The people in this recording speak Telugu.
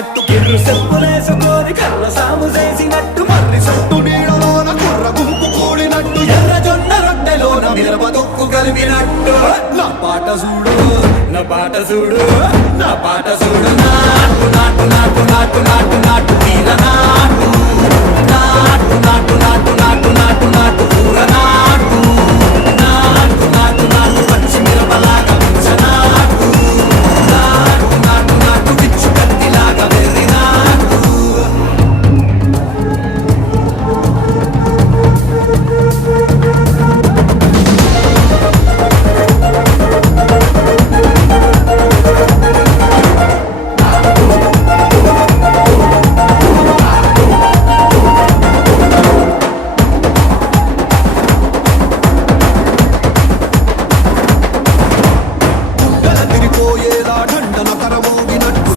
కలిపినట్టు ఎర్రు చెప్పులేసుకొని కర్ర సాము చేసినట్టు మర్రి చుట్టూ నీడలోన కుర్ర గుంపు కూడినట్టు ఎర్ర జొన్న రొట్టెలోన మిరప తొక్కు కలిపినట్టు నా పాట చూడు నా పాట చూడు నా పాట చూడు